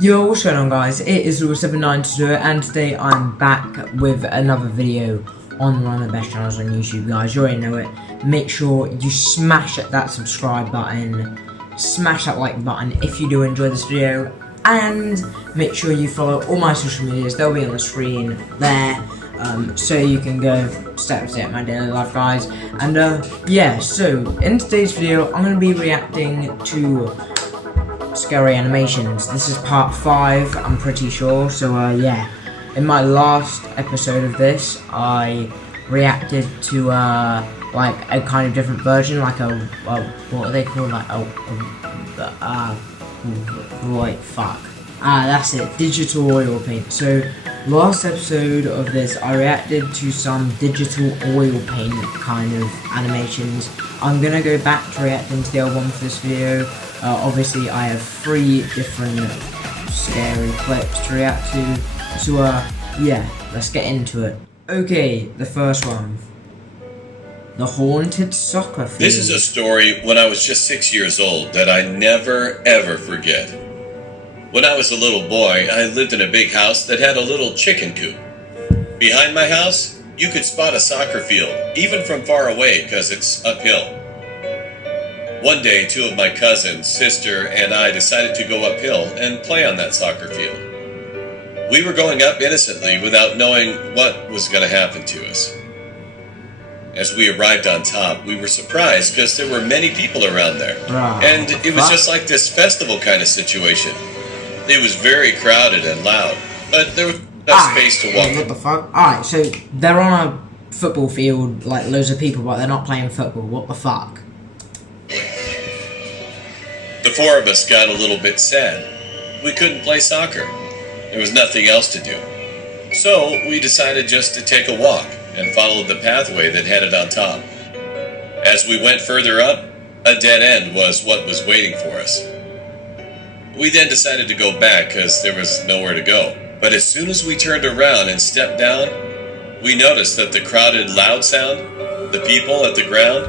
Yo, what's going on guys, it is Lewis7922 and today I'm back with another video on one of the best channels on YouTube, guys. You already know it. Make sure you smash that subscribe button, smash that like button if you do enjoy this video, and make sure you follow all my social medias. They'll be on the screen there, so you can go step by step my daily life, guys. And yeah, so in today's video I'm going to be reacting to scary animations. This is part 5, I'm pretty sure. So yeah, in my last episode of this I reacted to like a kind of different version, like a what are they called, like wait, fuck, that's it, digital oil paint. So last episode of this I reacted to some digital oil paint kind of animations. I'm gonna go back to reacting to the old one for this video. Obviously I have 3 different scary clips to react to, so yeah, let's get into it. Okay, the first one. The Haunted Soccer Field. This is a story when I was just 6 years old that I never ever forget. When I was a little boy, I lived in a big house that had a little chicken coop. Behind my house, you could spot a soccer field, even from far away because it's uphill. One day, 2 of my cousins, sister, and I decided to go uphill and play on that soccer field. We were going up innocently without knowing what was going to happen to us. As we arrived on top, we were surprised because there were many people around there. And it was just like this festival kind of situation. It was very crowded and loud, but there was enough space to walk. What the fuck? Alright, so they're on a football field, like loads of people, but they're not playing football. What the fuck? The 4 of us got a little bit sad. We couldn't play soccer. There was nothing else to do. So we decided just to take a walk and follow the pathway that headed on top. As we went further up, a dead end was what was waiting for us. We then decided to go back because there was nowhere to go. But as soon as we turned around and stepped down, we noticed that the crowded loud sound, the people at the ground,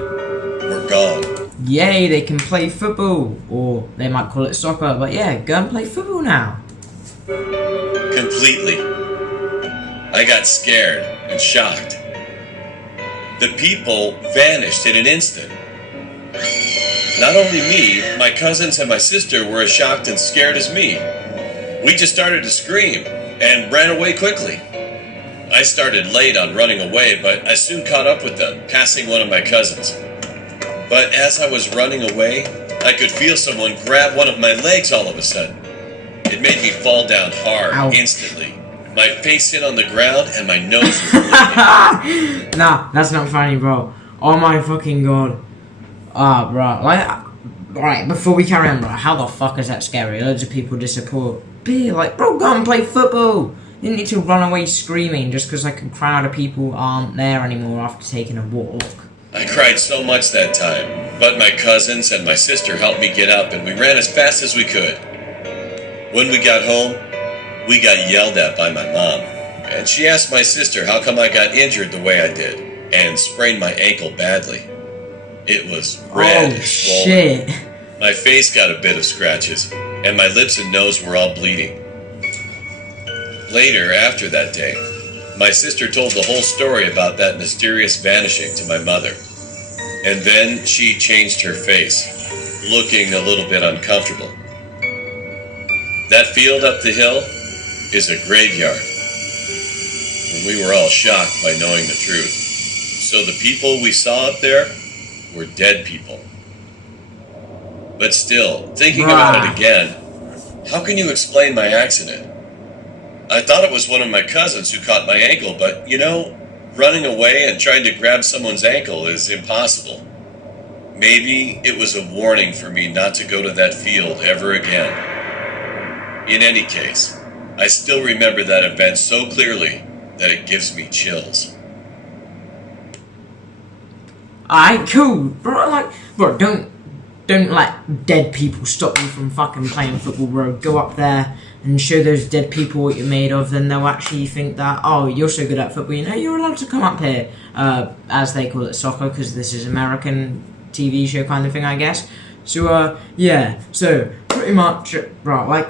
were gone. Yay, they can play football, or they might call it soccer, but yeah, go and play football now. Completely. I got scared and shocked. The people vanished in an instant. Not only me, my cousins and my sister were as shocked and scared as me. We just started to scream and ran away quickly. I started late on running away, but I soon caught up with them, passing one of my cousins. But as I was running away, I could feel someone grab one of my legs all of a sudden. It made me fall down hard. Ow. Instantly. My face hit on the ground and my nose was bleeding. Nah, that's not funny, bro. Oh my fucking god. Bro, like, right, before we carry on, bro, how the fuck is that scary? Loads of people disappear. Like, bro, go and play football. You didn't need to run away screaming just because like a crowd of people aren't there anymore after taking a walk. I cried so much that time, but my cousins and my sister helped me get up and we ran as fast as we could. When we got home, we got yelled at by my mom, and she asked my sister how come I got injured the way I did and sprained my ankle badly. It was red and swollen. Shit. My face got a bit of scratches, and my lips and nose were all bleeding. Later, after that day, my sister told the whole story about that mysterious vanishing to my mother. And then she changed her face, looking a little bit uncomfortable. That field up the hill is a graveyard. And we were all shocked by knowing the truth. So the people we saw up there were dead people. But still, thinking about it again, how can you explain my accident? I thought it was one of my cousins who caught my ankle, but, you know, running away and trying to grab someone's ankle is impossible. Maybe it was a warning for me not to go to that field ever again. In any case, I still remember that event so clearly that it gives me chills. Alright, cool. Bro, don't let dead people stop you from fucking playing football, bro. Go up there and show those dead people what you're made of, then they'll actually think that, oh, you're so good at football, you know, you're allowed to come up here, as they call it, soccer, because this is American TV show kind of thing, I guess. So, yeah, so, pretty much, bro, like,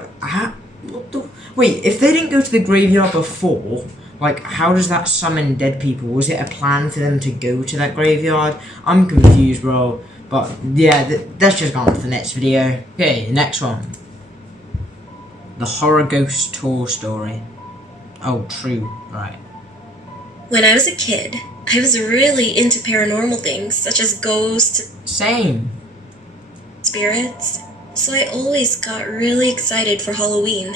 What the? Wait, if they didn't go to the graveyard before, like, how does that summon dead people? Was it a plan for them to go to that graveyard? I'm confused, bro. But, yeah, let's just go on to the next video. Okay, next one. The Horror Ghost Tour Story. Oh, true. Right. When I was a kid, I was really into paranormal things, such as ghosts, Same. spirits, so I always got really excited for Halloween.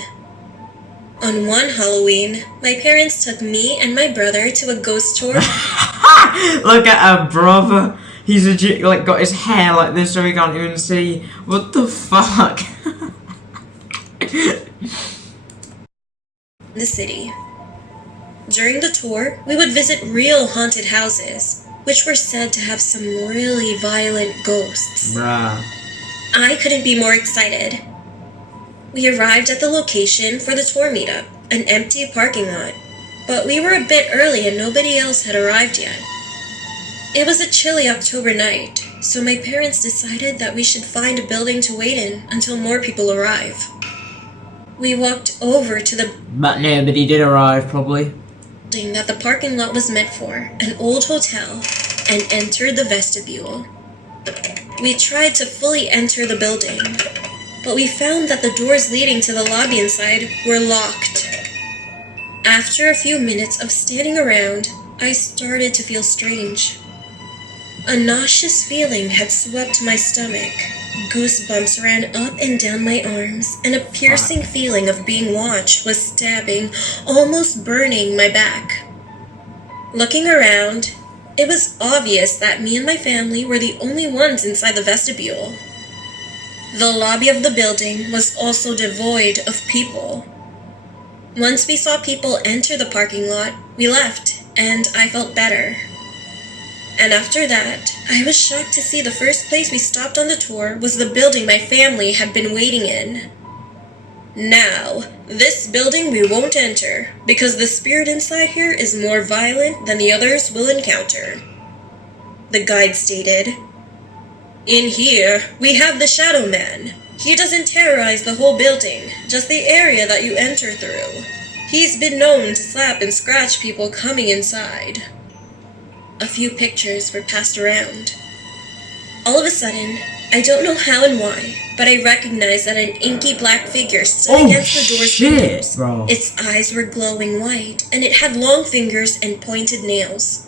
On one Halloween, my parents took me and my brother to a ghost tour. Look at our brother. He's legit, like, got his hair like this so he can't even see. What the fuck? The city. During the tour, we would visit real haunted houses, which were said to have some really violent ghosts. Bruh. I couldn't be more excited. We arrived at the location for the tour meetup, an empty parking lot, but we were a bit early and nobody else had arrived yet. It was a chilly October night, so my parents decided that we should find a building to wait in until more people arrive. We walked over to the But nobody did arrive, probably. building that the parking lot was meant for, an old hotel, and entered the vestibule. We tried to fully enter the building, but we found that the doors leading to the lobby inside were locked. After a few minutes of standing around, I started to feel strange. A nauseous feeling had swept my stomach. Goosebumps ran up and down my arms, and a piercing feeling of being watched was stabbing, almost burning my back. Looking around, it was obvious that me and my family were the only ones inside the vestibule. The lobby of the building was also devoid of people. Once we saw people enter the parking lot, we left, and I felt better. And after that, I was shocked to see the first place we stopped on the tour was the building my family had been waiting in. Now, this building we won't enter, because the spirit inside here is more violent than the others will encounter. The guide stated, "In here, we have the Shadow Man. He doesn't terrorize the whole building, just the area that you enter through. He's been known to slap and scratch people coming inside." A few pictures were passed around. All of a sudden, I don't know how and why, but I recognized that an inky black figure stood against the door's windows. Bro. Its eyes were glowing white, and it had long fingers and pointed nails.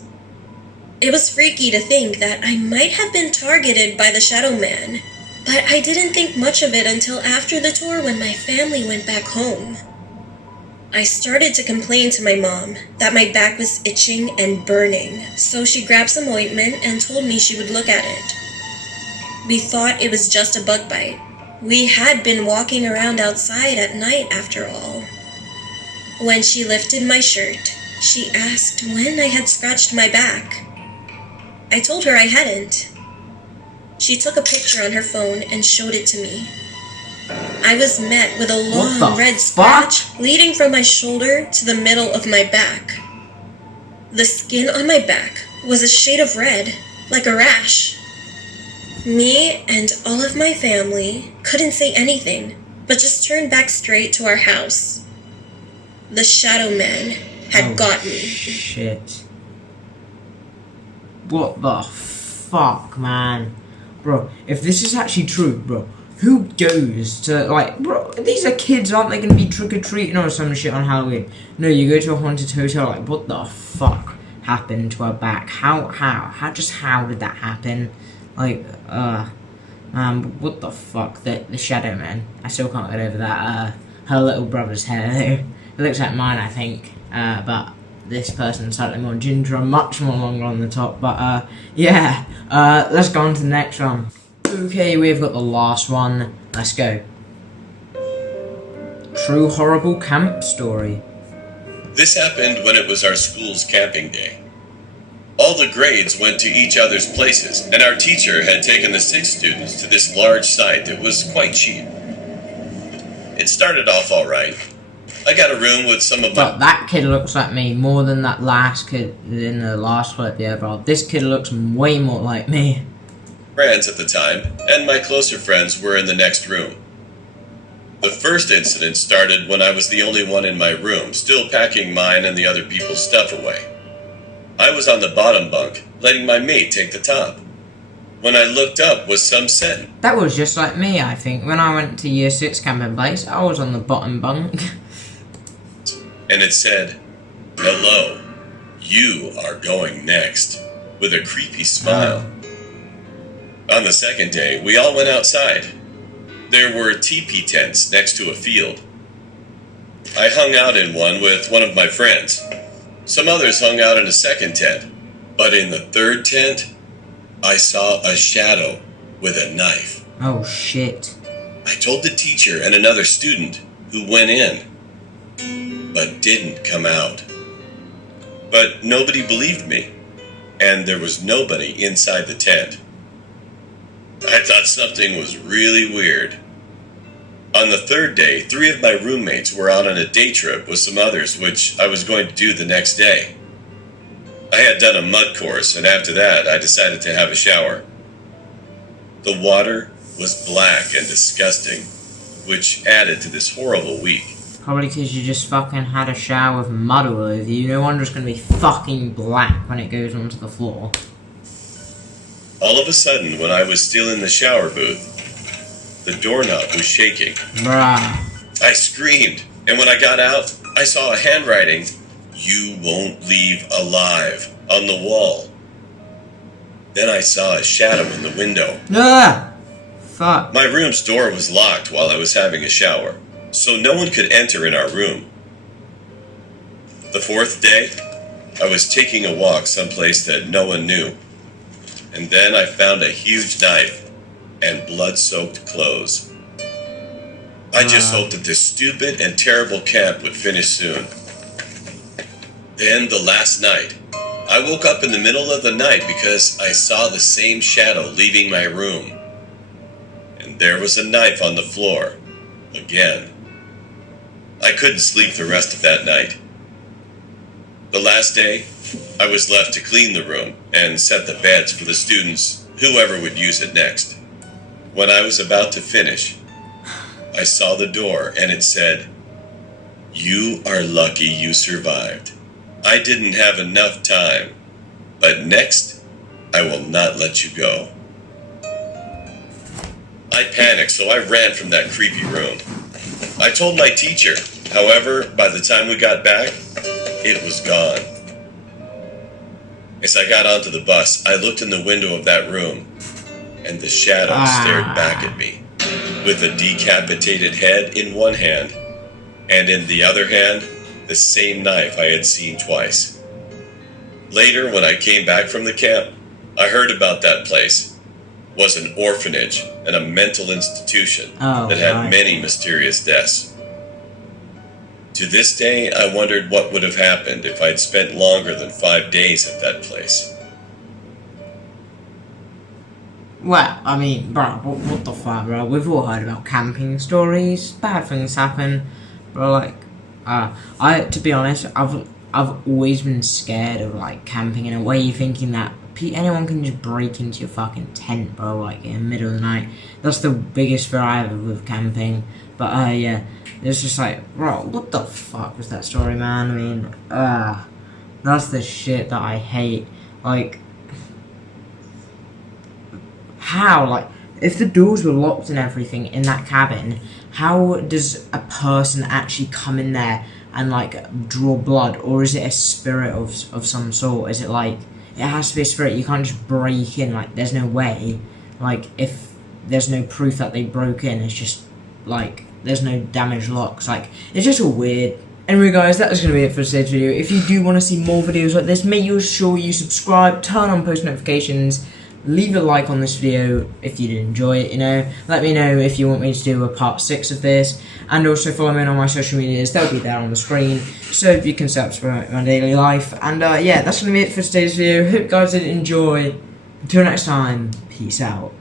It was freaky to think that I might have been targeted by the Shadow Man, but I didn't think much of it until after the tour when my family went back home. I started to complain to my mom that my back was itching and burning, so she grabbed some ointment and told me she would look at it. We thought it was just a bug bite. We had been walking around outside at night after all. When she lifted my shirt, she asked when I had scratched my back. I told her I hadn't. She took a picture on her phone and showed it to me. I was met with a long red scratch leading from my shoulder to the middle of my back. The skin on my back was a shade of red, like a rash. Me and all of my family couldn't say anything, but just turned back straight to our house. The Shadow Man had got me. Shit. What the fuck, man? Bro, if this is actually true, bro, who goes to, like, bro, these are kids, aren't they gonna be trick-or-treating or some shit on Halloween? No, you go to a haunted hotel, like, what the fuck happened to her back? How did that happen? Like, what the fuck, the Shadow Man, I still can't get over that, her little brother's hair, it looks like mine, I think, but this person's slightly more ginger and much more longer on the top, but, yeah, let's go on to the next one. Okay, we've got the last one. Let's go. True horrible camp story. This happened when it was our school's camping day. All the grades went to each other's places, and our teacher had taken the 6 students to this large site that was quite cheap. It started off all right. I got a room with some of my... But that kid looks like me more than that last kid in the last clip, yeah, bro. This kid looks way more like me. friends at the time, and my closer friends were in the next room. The first incident started when I was the only one in my room, still packing mine and the other people's stuff away. I was on the bottom bunk, letting my mate take the top. When I looked up was some sentence. That was just like me, I think. When I went to year 6 camping place, I was on the bottom bunk. And it said, "Hello, you are going next," with a creepy smile. On the second day, we all went outside. There were teepee tents next to a field. I hung out in one with one of my friends. Some others hung out in a second tent. But in the third tent, I saw a shadow with a knife. Oh shit. I told the teacher and another student who went in, but didn't come out. But nobody believed me, and there was nobody inside the tent. I thought something was really weird. On the third day, 3 of my roommates were out on a day trip with some others, which I was going to do the next day. I had done a mud course, and after that, I decided to have a shower. The water was black and disgusting, which added to this horrible week. Probably because you just fucking had a shower with mud all over you. No wonder it's gonna be fucking black when it goes onto the floor. All of a sudden, when I was still in the shower booth, the doorknob was shaking. Bruh. I screamed, and when I got out, I saw a handwriting, "You won't leave alive," on the wall. Then I saw a shadow in the window. Ah! Fuck. My room's door was locked while I was having a shower, so no one could enter in our room. The fourth day, I was taking a walk someplace that no one knew, and then I found a huge knife and blood-soaked clothes. I just hoped that this stupid and terrible camp would finish soon. Then, the last night, I woke up in the middle of the night because I saw the same shadow leaving my room. And there was a knife on the floor, again. I couldn't sleep the rest of that night. The last day, I was left to clean the room and set the beds for the students, whoever would use it next. When I was about to finish, I saw the door and it said, "You are lucky you survived. I didn't have enough time, but next, I will not let you go." I panicked, so I ran from that creepy room. I told my teacher. However, by the time we got back, it was gone. As I got onto the bus, I looked in the window of that room, and the shadow stared back at me, with a decapitated head in one hand, and in the other hand, the same knife I had seen twice. Later, when I came back from the camp, I heard about that place. It was an orphanage and a mental institution that had many mysterious deaths. To this day, I wondered what would have happened if I'd spent longer than 5 days at that place. Well, I mean, bro, what the fuck, bro? We've all heard about camping stories. Bad things happen, bro. Like, to be honest, I've always been scared of like camping in a way, thinking that anyone can just break into your fucking tent, bro. Like in the middle of the night. That's the biggest fear I have with camping. But yeah, it's just like, bro, what the fuck was that story, man? I mean, that's the shit that I hate. Like, how, like, if the doors were locked and everything in that cabin, how does a person actually come in there and like draw blood? Or is it a spirit of some sort? Is it like, it has to be a spirit, you can't just break in, like, there's no way. Like, if there's no proof that they broke in, it's just like, there's no damaged locks. Like, it's just all weird. Anyway guys, that is going to be it for today's video. If you do want to see more videos like this, make sure you subscribe, turn on post notifications, leave a like on this video if you did enjoy it, you know. Let me know if you want me to do a part 6 of this. And also follow me on my social medias, they'll be there on the screen. So if you can subscribe my daily life. And yeah, that's going to be it for today's video. Hope you guys did enjoy. Until next time, peace out.